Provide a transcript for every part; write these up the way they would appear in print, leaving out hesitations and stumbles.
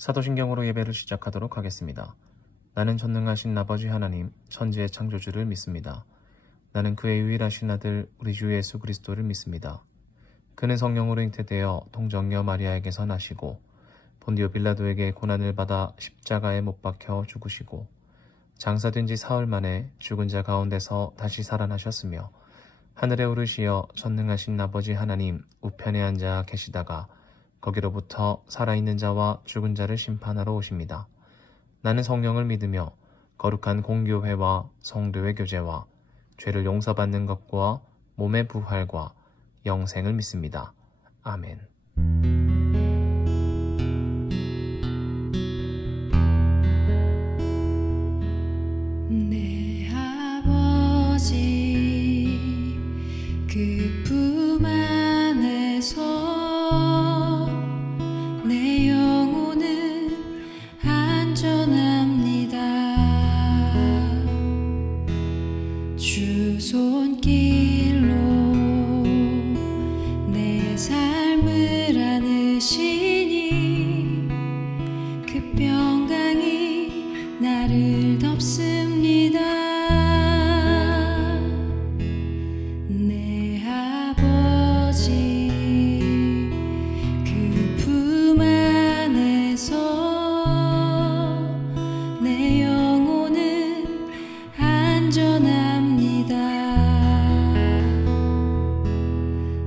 사도신경으로 예배를 시작하도록 하겠습니다. 나는 전능하신 아버지 하나님, 천지의 창조주를 믿습니다. 나는 그의 유일하신 아들, 우리 주 예수 그리스도를 믿습니다. 그는 성령으로 잉태되어 동정녀 마리아에게서 나시고 본디오 빌라도에게 고난을 받아 십자가에 못 박혀 죽으시고 장사된 지 사흘 만에 죽은 자 가운데서 다시 살아나셨으며 하늘에 오르시어 전능하신 아버지 하나님 우편에 앉아 계시다가 거기로부터 살아있는 자와 죽은 자를 심판하러 오십니다. 나는 성령을 믿으며 거룩한 공교회와 성도의 교제와 죄를 용서받는 것과 몸의 부활과 영생을 믿습니다. 아멘. 내 아버지 그 품 안에서 내 영혼은 안전합니다. 주 손길로 내 삶을 안으시니 그 평강이 나를 덮습니다. 내 아버지 그 품 안에서 내 영혼은 안전합니다.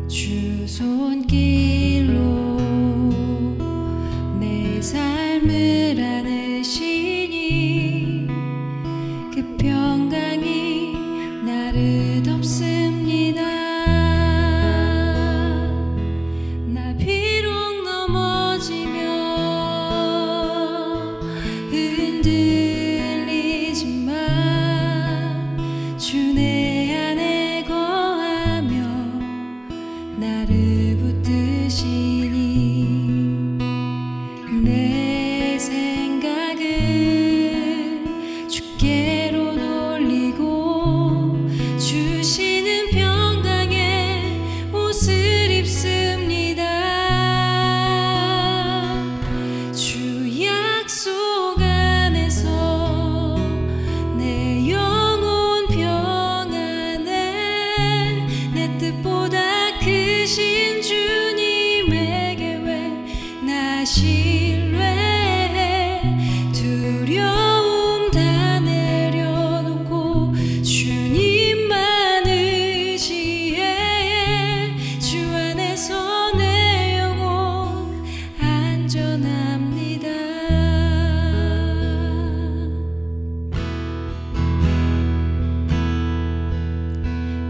주 손길로 내 삶을 안으시니 그 평강이 나를 덮습니다. 나 비록 넘어지며 흔들리지만 주 내 안에 거하며 나를 붙드시니 내 생각을 주께로 돌리고 주시는 평강의 옷을 입습니다. 주 약속 안에서 내 영혼 평안해 내 뜻보다 크신 주님의 계획 나 신뢰해 두려움 다 내려놓고 주님만 의지해 주 안에서 내 영혼 안전합니다.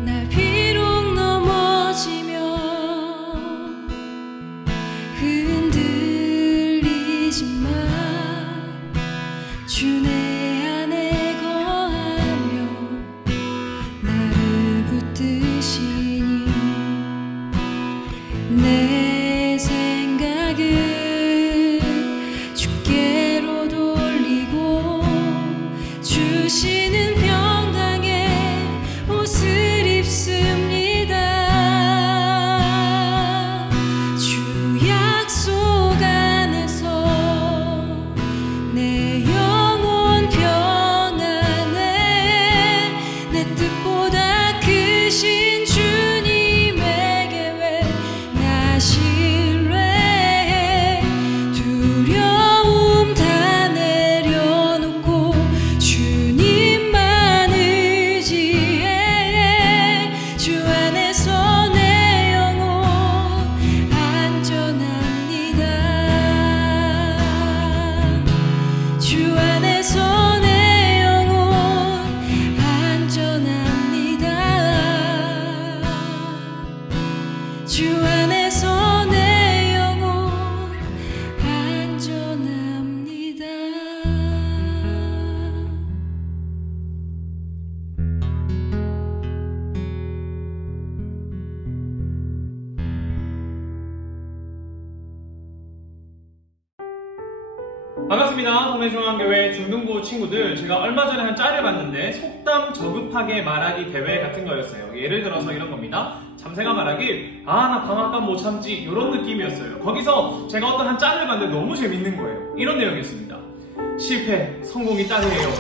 나 비록 넘어지며 흔들리지만 주 내 안에 거하며 나를 붙드시니 내 생각을 주께로 돌리고 주시는 평강의 옷을 입습니다. 주 약속 안에서 내 영혼 평안해 내 뜻보다 크신 주님의 계획 나 신뢰해 두려움 다 내려놓고 주님만 의지해 주 안에서 내 영혼 안전합니다. 주 안에서 내 영혼 안전합니다. 주 안에서 내 영혼 안전합니다. 반갑습니다. 동래중앙교회 중등부 친구들, 제가 얼마 전에 한 짤을 봤는데 속담 저급하게 말하기 대회 같은 거였어요. 예를 들어서 이런 겁니다. 참새가 말하길 나 방앗간 못 참지 이런 느낌이었어요. 거기서 제가 어떤 한 짤을 봤는데 너무 재밌는 거예요. 이런 내용이었습니다. 실패, 성공이 짤이에요.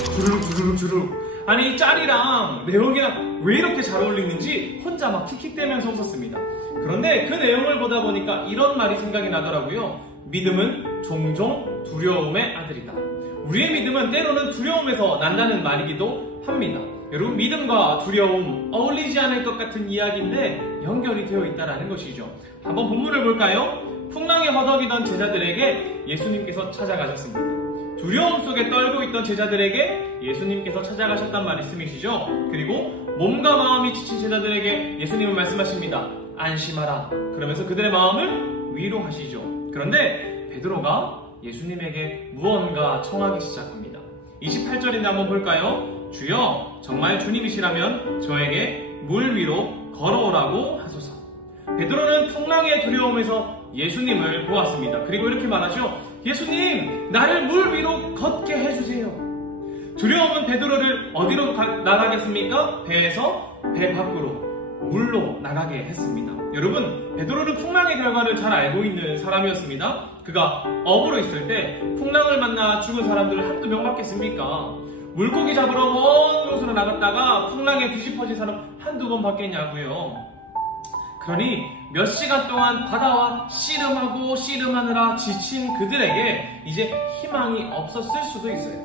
주르륵. 아니 이 짤이랑 내용이랑 왜 이렇게 잘 어울리는지 혼자 막 킥킥대면서 웃었습니다. 그런데 그 내용을 보다 보니까 이런 말이 생각이 나더라고요. 믿음은 종종 두려움의 아들이다. 우리의 믿음은 때로는 두려움에서 난다는 말이기도 합니다. 여러분, 믿음과 두려움 어울리지 않을 것 같은 이야기인데 연결이 되어 있다는 것이죠. 한번 본문을 볼까요? 풍랑에 허덕이던 제자들에게 예수님께서 찾아가셨습니다. 두려움 속에 떨고 있던 제자들에게 예수님께서 찾아가셨단 말씀이시죠. 그리고 몸과 마음이 지친 제자들에게 예수님은 말씀하십니다. 안심하라. 그러면서 그들의 마음을 위로하시죠. 그런데 베드로가 예수님에게 무언가 청하기 시작합니다. 28절인데 한번 볼까요? 주여, 정말 주님이시라면 저에게 물 위로 걸어오라고 하소서. 베드로는 풍랑의 두려움에서 예수님을 보았습니다. 그리고 이렇게 말하죠. 예수님, 나를 물 위로 걷게 해주세요. 두려움은 베드로를 어디로 나가겠습니까? 배에서 배 밖으로 물로 나가게 했습니다. 여러분, 베드로는 풍랑의 결과를 잘 알고 있는 사람이었습니다. 그가 어부로 있을 때 풍랑을 만나 죽은 사람들을 한두 명 받겠습니까? 물고기 잡으러 먼 곳으로 나갔다가 풍랑에 뒤집어진 사람 한두 번 받겠냐고요. 그러니 몇 시간 동안 바다와 씨름하느라 지친 그들에게 이제 희망이 없었을 수도 있어요.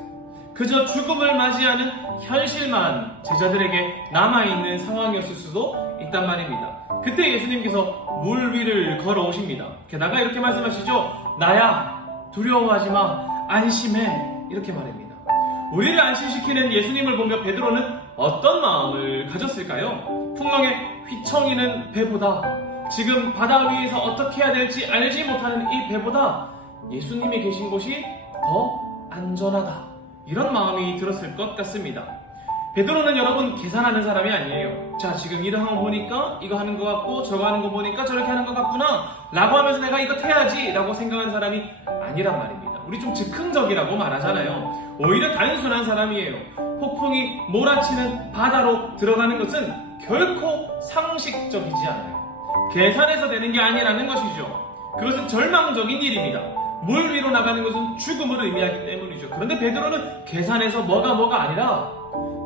그저 죽음을 맞이하는 현실만 제자들에게 남아있는 상황이었을 수도 있단 말입니다. 그때 예수님께서 물 위를 걸어오십니다. 게다가 이렇게 말씀하시죠. 나야, 두려워하지 마, 안심해. 이렇게 말합니다. 우리를 안심시키는 예수님을 보며 베드로는 어떤 마음을 가졌을까요? 풍랑에 휘청이는 배보다, 지금 바다 위에서 어떻게 해야 될지 알지 못하는 이 배보다 예수님이 계신 곳이 더 안전하다, 이런 마음이 들었을 것 같습니다. 베드로는 여러분 계산하는 사람이 아니에요. 자, 지금 이거 하는 거 보니까 이거 하는 것 같고 저거 하는 거 보니까 저렇게 하는 것 같구나 라고 하면서 내가 이거 해야지 라고 생각하는 사람이 아니란 말입니다. 우리 좀 즉흥적이라고 말하잖아요. 오히려 단순한 사람이에요. 폭풍이 몰아치는 바다로 들어가는 것은 결코 상식적이지 않아요. 계산해서 되는 게 아니라는 것이죠. 그것은 절망적인 일입니다. 물 위로 나가는 것은 죽음을 의미하기 때문이죠. 그런데 베드로는 계산해서 뭐가 아니라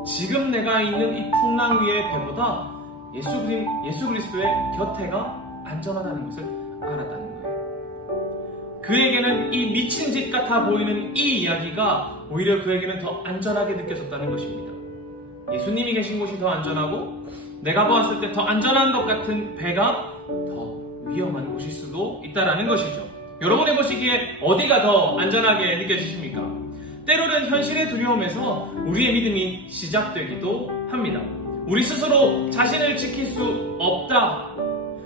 지금 내가 있는 이 풍랑 위의 배보다 예수 그리스도의 곁에가 안전하다는 것을 알았다는 거예요. 그에게는 이 미친 짓 같아 보이는 이 이야기가 오히려 그에게는 더 안전하게 느껴졌다는 것입니다. 예수님이 계신 곳이 더 안전하고 내가 보았을 때 더 안전한 것 같은 배가 더 위험한 곳일 수도 있다는 것이죠. 여러분이 보시기에 어디가 더 안전하게 느껴지십니까? 때로는 현실의 두려움에서 우리의 믿음이 시작되기도 합니다. 우리 스스로 자신을 지킬 수 없다,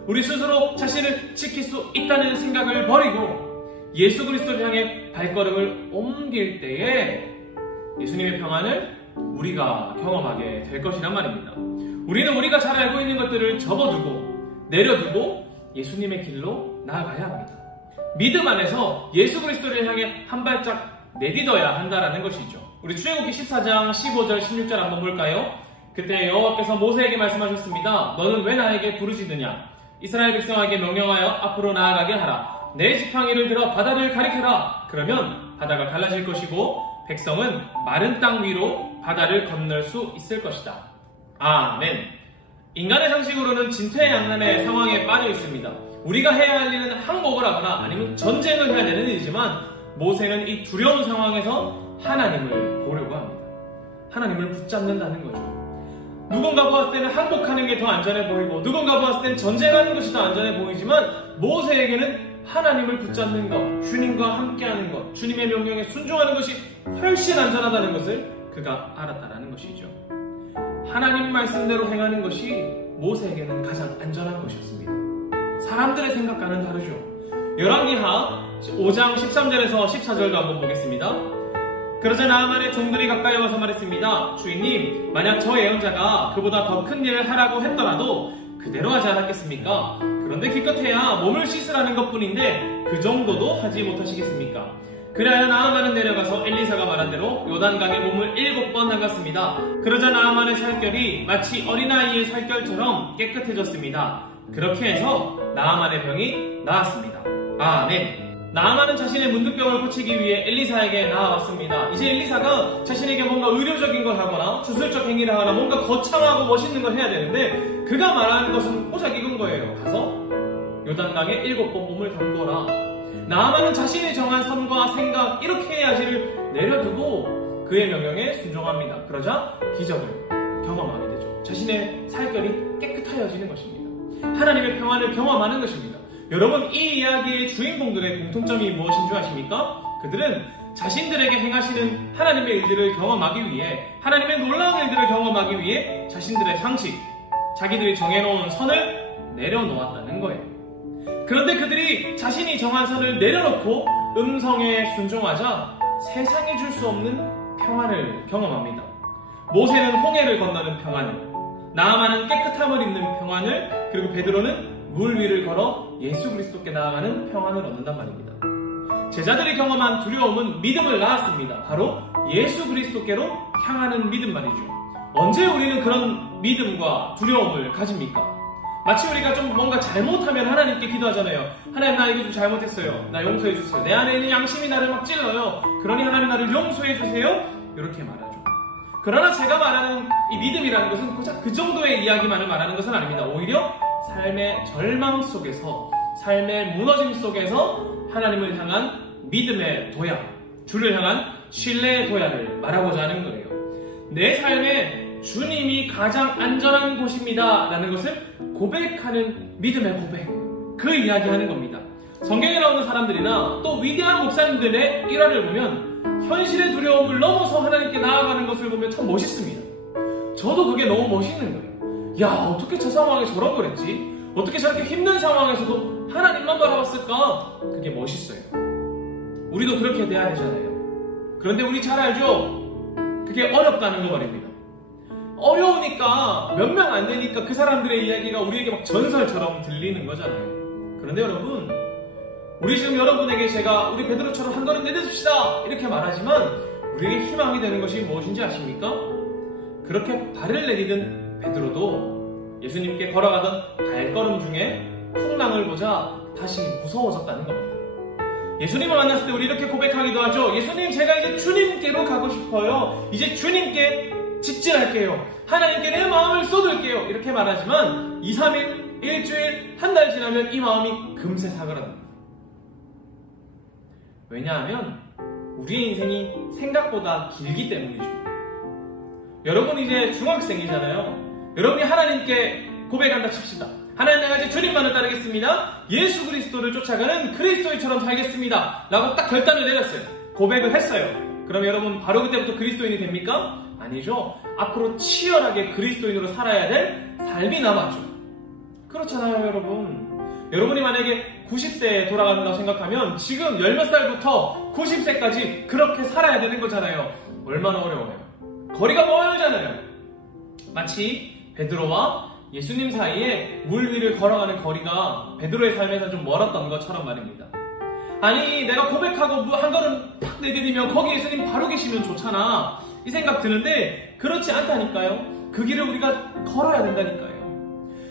우리 스스로 자신을 지킬 수 있다는 생각을 버리고 예수 그리스도를 향해 발걸음을 옮길 때에 예수님의 평안을 우리가 경험하게 될 것이란 말입니다. 우리는 우리가 잘 알고 있는 것들을 접어두고 내려두고 예수님의 길로 나아가야 합니다. 믿음 안에서 예수 그리스도를 향해 한 발짝 내딛어야 한다는 것이죠. 우리 출애굽기 14장 15절 16절 한번 볼까요? 그때 여호와께서 모세에게 말씀하셨습니다. 너는 왜 나에게 부르짖느냐? 이스라엘 백성에게 명령하여 앞으로 나아가게 하라. 내 지팡이를 들어 바다를 가리켜라. 그러면 바다가 갈라질 것이고 백성은 마른 땅 위로 바다를 건널 수 있을 것이다. 아멘. 인간의 상식으로는 진퇴양난의 상황에 빠져 있습니다. 우리가 해야 할 일은 항복을 하거나 아니면 전쟁을 해야 되는 일이지만 모세는 이 두려운 상황에서 하나님을 보려고 합니다. 하나님을 붙잡는다는 거죠. 누군가 보았을 때는 항복하는 게 더 안전해 보이고 누군가 보았을 때는 전쟁하는 것이 더 안전해 보이지만 모세에게는 하나님을 붙잡는 것, 주님과 함께하는 것, 주님의 명령에 순종하는 것이 훨씬 안전하다는 것을 그가 알았다는 것이죠. 하나님 말씀대로 행하는 것이 모세에게는 가장 안전한 것이었습니다. 사람들의 생각과는 다르죠. 열왕기하 5장 13절에서 14절도 한번 보겠습니다. 그러자 나아만의 종들이 가까이 와서 말했습니다. 주인님, 만약 저 예언자가 그보다 더 큰 일을 하라고 했더라도 그대로 하지 않았겠습니까? 그런데 기껏해야 몸을 씻으라는 것뿐인데 그 정도도 하지 못하시겠습니까? 그래야 나아만은 내려가서 엘리사가 말한 대로 요단강에 몸을 7번 담갔습니다. 그러자 나아만의 살결이 마치 어린아이의 살결처럼 깨끗해졌습니다. 그렇게 해서 나아만의 병이 나았습니다. 아멘. 나아만은 자신의 문득병을 고치기 위해 엘리사에게 나아왔습니다. 이제 엘리사가 자신에게 뭔가 의료적인 걸 하거나 주술적 행위를 하거나 뭔가 거창하고 멋있는 걸 해야 되는데 그가 말하는 것은 고작 이건 거예요. 가서 요단강에 7번 몸을 담궈라. 나아만은 자신이 정한 선과 생각 이렇게 해야지를 내려두고 그의 명령에 순종합니다. 그러자 기적을 경험하게 되죠. 자신의 살결이 깨끗하여지는 것입니다. 하나님의 평안을 경험하는 것입니다. 여러분, 이 이야기의 주인공들의 공통점이 무엇인 줄 아십니까? 그들은 자신들에게 행하시는 하나님의 일들을 경험하기 위해, 하나님의 놀라운 일들을 경험하기 위해 자신들의 상식, 자기들이 정해놓은 선을 내려놓았다는 거예요. 그런데 그들이 자신이 정한 선을 내려놓고 음성에 순종하자 세상이 줄 수 없는 평안을 경험합니다. 모세는 홍해를 건너는 평안을, 나아만은 깨끗함을 입는 평안을, 그리고 베드로는 물 위를 걸어 예수 그리스도께 나아가는 평안을 얻는단 말입니다. 제자들이 경험한 두려움은 믿음을 낳았습니다. 바로 예수 그리스도께로 향하는 믿음 말이죠. 언제 우리는 그런 믿음과 두려움을 가집니까? 마치 우리가 좀 뭔가 잘못하면 하나님께 기도하잖아요. 하나님, 나 이거 좀 잘못했어요. 나 용서해 주세요. 내 안에 있는 양심이 나를 막 찔러요. 그러니 하나님 나를 용서해 주세요. 이렇게 말하죠. 그러나 제가 말하는 이 믿음이라는 것은 고작 그 정도의 이야기만을 말하는 것은 아닙니다. 오히려 삶의 절망 속에서, 삶의 무너짐 속에서 하나님을 향한 믿음의 도야, 주를 향한 신뢰의 도야를 말하고자 하는 거예요. 내 삶에 주님이 가장 안전한 곳입니다 라는 것을 고백하는 믿음의 고백, 그 이야기하는 겁니다. 성경에 나오는 사람들이나 또 위대한 목사님들의 일화를 보면 현실의 두려움을 넘어서 하나님께 나아가는 것을 보면 참 멋있습니다. 저도 그게 너무 멋있는 거예요. 야, 어떻게 저 상황에 저런 걸 했지? 어떻게 저렇게 힘든 상황에서도 하나님만 바라봤을까? 그게 멋있어요. 우리도 그렇게 돼야 되잖아요. 그런데 우리 잘 알죠? 그게 어렵다는 거 말입니다. 어려우니까 몇 명 안 되니까 그 사람들의 이야기가 우리에게 막 전설처럼 들리는 거잖아요. 그런데 여러분, 우리 지금 여러분에게 제가 우리 베드로처럼 한 걸음 내딛읍시다 이렇게 말하지만 우리에게 희망이 되는 것이 무엇인지 아십니까? 그렇게 발을 내딛은 베드로도 예수님께 걸어가던 발걸음 중에 풍랑을 보자 다시 무서워졌다는 겁니다. 예수님을 만났을 때 우리 이렇게 고백하기도 하죠. 예수님, 제가 이제 주님께로 가고 싶어요. 이제 주님께 직진할게요. 하나님께 내 마음을 쏟을게요. 이렇게 말하지만 2, 3일, 일주일, 한 달 지나면 이 마음이 금세 사그라듭니다. 왜냐하면 우리의 인생이 생각보다 길기 때문이죠. 여러분 이제 중학생이잖아요. 여러분이 하나님께 고백한다 칩시다. 하나님, 내가 이제 주님만을 따르겠습니다. 예수 그리스도를 쫓아가는 그리스도인처럼 살겠습니다 라고 딱 결단을 내렸어요. 고백을 했어요. 그럼 여러분 바로 그때부터 그리스도인이 됩니까? 아니죠. 앞으로 치열하게 그리스도인으로 살아야 될 삶이 남았죠. 그렇잖아요, 여러분. 여러분이 만약에 90세에 돌아간다고 생각하면 지금 10몇 살부터 90세까지 그렇게 살아야 되는 거잖아요. 얼마나 어려워요. 거리가 멀잖아요. 마치 베드로와 예수님 사이에 물 위를 걸어가는 거리가 베드로의 삶에서 좀 멀었던 것처럼 말입니다. 아니, 내가 고백하고 한 걸음 탁 내디디면 거기 예수님 바로 계시면 좋잖아, 이 생각 드는데 그렇지 않다니까요. 그 길을 우리가 걸어야 된다니까요.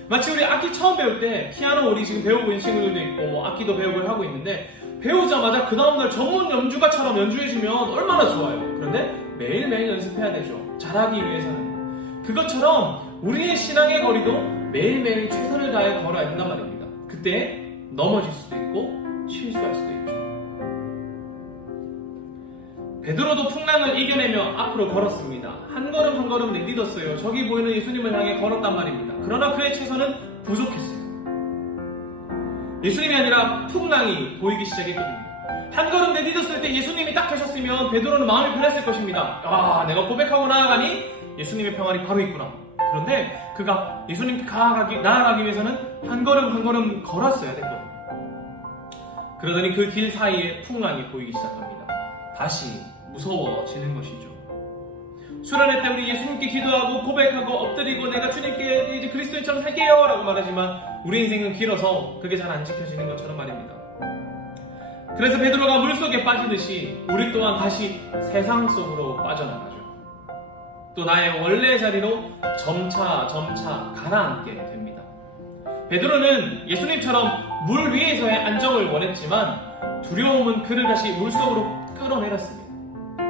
마치 우리 악기 처음 배울 때, 피아노 우리 지금 배우고 있는 친구들도 있고 뭐 악기도 배우고 하고 있는데, 배우자마자 그 다음날 전문 연주가처럼 연주해주면 얼마나 좋아요. 그런데 매일매일 연습해야 되죠. 잘하기 위해서는. 그것처럼 우리의 신앙의 거리도 매일매일 최선을 다해 걸어야 된단 말입니다. 그때 넘어질 수도 있고 실수할 수도 있죠. 베드로도 풍랑을 이겨내며 앞으로 걸었습니다. 한 걸음 한 걸음 내딛었어요. 저기 보이는 예수님을 향해 걸었단 말입니다. 그러나 그의 최선은 부족했어요. 예수님이 아니라 풍랑이 보이기 시작했거든요. 한 걸음 내딛었을 때 예수님이 딱 계셨으면 베드로는 마음이 편했을 것입니다. 아, 내가 고백하고 나아가니 예수님의 평안이 바로 있구나. 그런데 그가 예수님께 나아가기 위해서는 한 걸음 한 걸음 걸었어야 됐거든요. 그러더니 그 길 사이에 풍랑이 보이기 시작합니다. 다시 무서워지는 것이죠. 수련회 때 우리 예수님께 기도하고 고백하고 엎드리고 내가 주님께 이제 그리스도인처럼 살게요 라고 말하지만 우리 인생은 길어서 그게 잘 안 지켜지는 것처럼 말입니다. 그래서 베드로가 물속에 빠지듯이 우리 또한 다시 세상 속으로 빠져나가죠. 또 나의 원래 자리로 점차 가라앉게 됩니다. 베드로는 예수님처럼 물 위에서의 안정을 원했지만 두려움은 그를 다시 물속으로 끌어내렸습니다.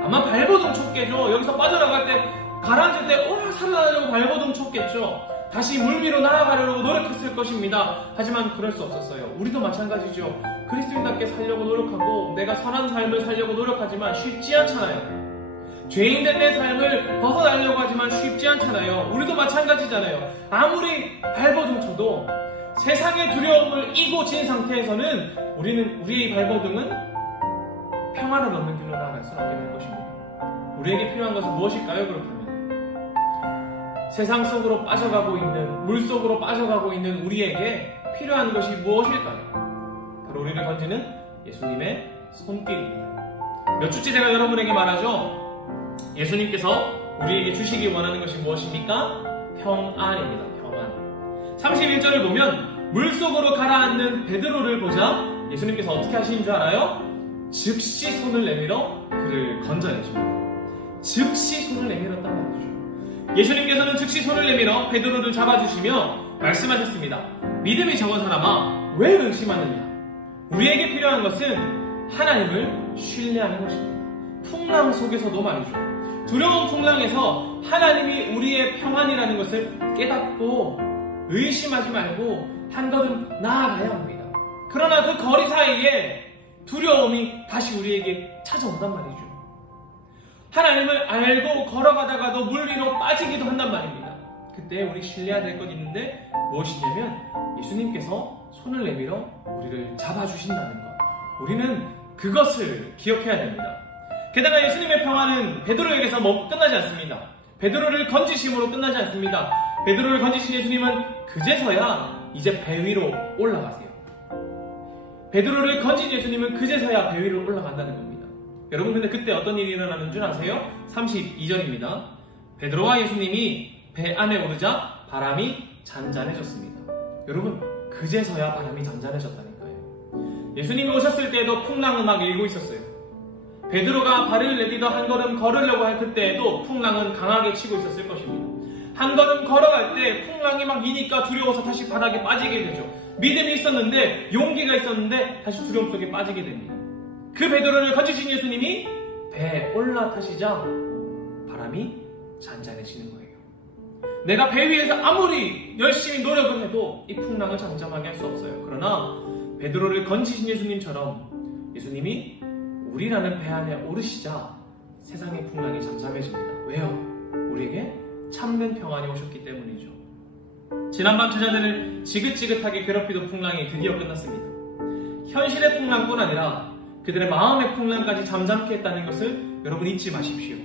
아마 발버둥 쳤겠죠. 여기서 빠져나갈 때, 가라앉을 때 오라 살아나려고 발버둥 쳤겠죠. 다시 물 위로 나아가려고 노력했을 것입니다. 하지만 그럴 수 없었어요. 우리도 마찬가지죠. 그리스도인답게 살려고 노력하고 내가 선한 삶을 살려고 노력하지만 쉽지 않잖아요. 죄인된 내 삶을 벗어나려고 하지만 쉽지 않잖아요. 우리도 마찬가지잖아요. 아무리 발버둥 쳐도 세상의 두려움을 이고진 상태에서는 우리의 발버둥은 평안을 얻는 길로 나아갈 수 없게 될 것입니다. 우리에게 필요한 것은 무엇일까요? 그렇다면 세상 속으로 빠져가고 있는, 물 속으로 빠져가고 있는 우리에게 필요한 것이 무엇일까요? 바로 우리를 건지는 예수님의 손길입니다. 몇 주째 제가 여러분에게 말하죠. 예수님께서 우리에게 주시기 원하는 것이 무엇입니까? 평안입니다. 평안. 31절을 보면 물속으로 가라앉는 베드로를 보자 예수님께서 어떻게 하시는 줄 알아요? 즉시 손을 내밀어 그를 건져내십니다. 즉시 손을 내밀었단 말이죠. 예수님께서는 즉시 손을 내밀어 베드로를 잡아주시며 말씀하셨습니다. 믿음이 적은 사람아, 왜 의심하느냐? 우리에게 필요한 것은 하나님을 신뢰하는 것입니다. 풍랑 속에서도 말이죠. 두려운 풍랑에서 하나님이 우리의 평안이라는 것을 깨닫고 의심하지 말고 한 걸음 나아가야 합니다. 그러나 그 거리 사이에 두려움이 다시 우리에게 찾아온단 말이죠. 하나님을 알고 걸어가다가도 물 위로 빠지기도 한단 말입니다. 그때 우리 신뢰해야 될 것 있는데 무엇이냐면 예수님께서 손을 내밀어 우리를 잡아주신다는 것. 우리는 그것을 기억해야 됩니다. 게다가 예수님의 평안은 베드로에게서 끝나지 않습니다. 베드로를 건지심으로 끝나지 않습니다. 베드로를 건지신 예수님은 그제서야 이제 배 위로 올라가세요. 베드로를 건진 예수님은 그제서야 배 위로 올라간다는 겁니다. 여러분, 근데 그때 어떤 일이 일어나는 줄 아세요? 32절입니다. 베드로와 예수님이 배 안에 오르자 바람이 잔잔해졌습니다. 여러분, 그제서야 바람이 잔잔해졌다니까요. 예수님이 오셨을 때에도 풍랑은 막 일고 있었어요. 베드로가 발을 내딛어 한 걸음 걸으려고 할 그때에도 풍랑은 강하게 치고 있었을 것입니다. 한 걸음 걸어갈 때 풍랑이 막 이니까 두려워서 다시 바닥에 빠지게 되죠. 믿음이 있었는데, 용기가 있었는데 다시 두려움 속에 빠지게 됩니다. 그 베드로를 건지신 예수님이 배에 올라타시자 바람이 잔잔해지는 거예요. 내가 배 위에서 아무리 열심히 노력을 해도 이 풍랑을 잠잠하게 할 수 없어요. 그러나 베드로를 건지신 예수님처럼 예수님이 우리라는 배 안에 오르시자 세상의 풍랑이 잠잠해집니다. 왜요? 우리에게 참된 평안이 오셨기 때문이죠. 지난밤 제자들을 지긋지긋하게 괴롭히던 풍랑이 드디어 끝났습니다. 현실의 풍랑뿐 아니라 그들의 마음의 풍랑까지 잠잠케 했다는 것을 여러분 잊지 마십시오.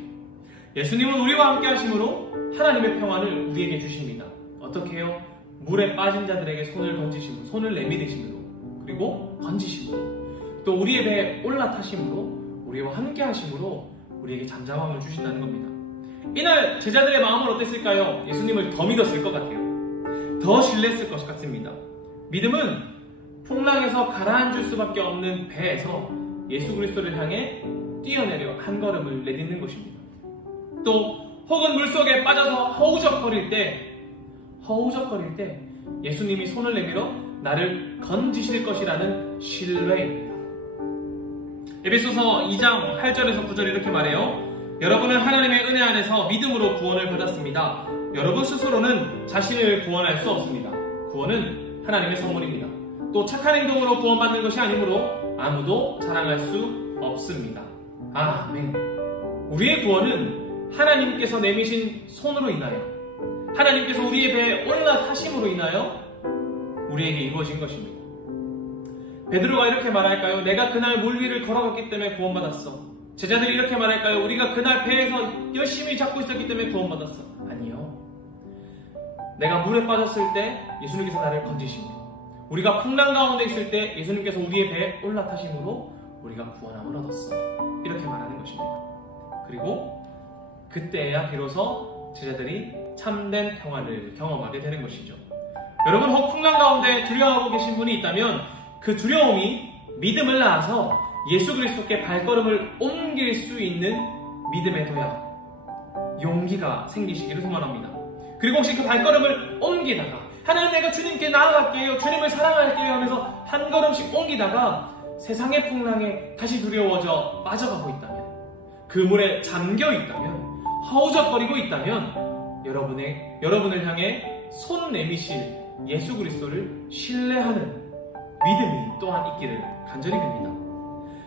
예수님은 우리와 함께 하심으로 하나님의 평안을 우리에게 주십니다. 어떻게 해요? 물에 빠진 자들에게 손을 건지심으로, 손을 내밀으심으로, 그리고 건지심으로, 또 우리의 배에 올라타심으로, 우리와 함께 하심으로 우리에게 잠잠함을 주신다는 겁니다. 이날 제자들의 마음은 어땠을까요? 예수님을 더 믿었을 것 같아요. 더 신뢰했을 것 같습니다. 믿음은 풍랑에서 가라앉을 수밖에 없는 배에서 예수 그리스도를 향해 뛰어내려 한 걸음을 내딛는 것입니다. 또 혹은 물속에 빠져서 허우적거릴 때 예수님이 손을 내밀어 나를 건지실 것이라는 신뢰입니다. 에베소서 2장 8절에서 9절 이렇게 말해요. 여러분은 하나님의 은혜 안에서 믿음으로 구원을 받았습니다. 여러분 스스로는 자신을 구원할 수 없습니다. 구원은 하나님의 선물입니다. 또 착한 행동으로 구원받는 것이 아니므로 아무도 자랑할 수 없습니다. 아멘. 우리의 구원은 하나님께서 내미신 손으로 인하여, 하나님께서 우리의 배에 올라타심으로 인하여 우리에게 이루어진 것입니다. 베드로가 이렇게 말할까요? 내가 그날 물 위를 걸어갔기 때문에 구원받았어. 제자들이 이렇게 말할까요? 우리가 그날 배에서 열심히 잡고 있었기 때문에 구원받았어. 아니요. 내가 물에 빠졌을 때 예수님께서 나를 건지십니다. 우리가 풍랑 가운데 있을 때 예수님께서 우리의 배에 올라타심으로 우리가 구원함을 얻었어. 이렇게 말하는 것입니다. 그리고 그때야 비로소 제자들이 참된 평안을 경험하게 되는 것이죠. 여러분, 혹 풍랑 가운데 두려워하고 계신 분이 있다면 그 두려움이 믿음을 낳아서 예수 그리스도께 발걸음을 옮길 수 있는 믿음의 도약, 용기가 생기시기를 소망합니다. 그리고 혹시 그 발걸음을 옮기다가 하나님, 내가 주님께 나아갈게요, 주님을 사랑할게요 하면서 한 걸음씩 옮기다가 세상의 풍랑에 다시 두려워져 빠져가고 있다면, 그 물에 잠겨 있다면, 허우적거리고 있다면 여러분을 향해 손 내미실 예수 그리스도를 신뢰하는 믿음이 또한 있기를 간절히 빕니다.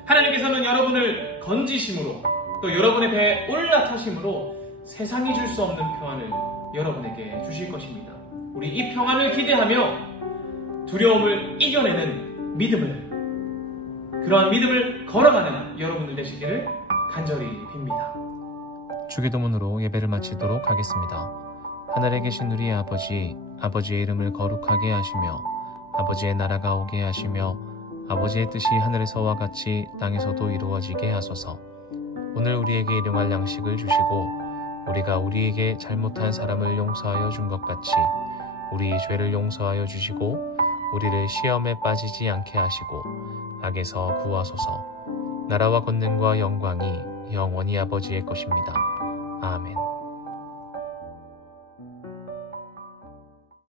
하나님께서는 여러분을 건지심으로, 또 여러분의 배에 올라타심으로 세상이 줄 수 없는 평안을 여러분에게 주실 것입니다. 우리 이 평안을 기대하며 두려움을 이겨내는 믿음을, 그러한 믿음을 걸어가는 여러분들 되시기를 간절히 빕니다. 주기도문으로 예배를 마치도록 하겠습니다. 하늘에 계신 우리 아버지, 아버지의 이름을 거룩하게 하시며 아버지의 나라가 오게 하시며 아버지의 뜻이 하늘에서와 같이 땅에서도 이루어지게 하소서. 오늘 우리에게 일용할 양식을 주시고 우리가 우리에게 잘못한 사람을 용서하여 준 것 같이 우리 죄를 용서하여 주시고 우리를 시험에 빠지지 않게 하시고 악에서 구하소서. 나라와 권능과 영광이 영원히 아버지의 것입니다. 아멘.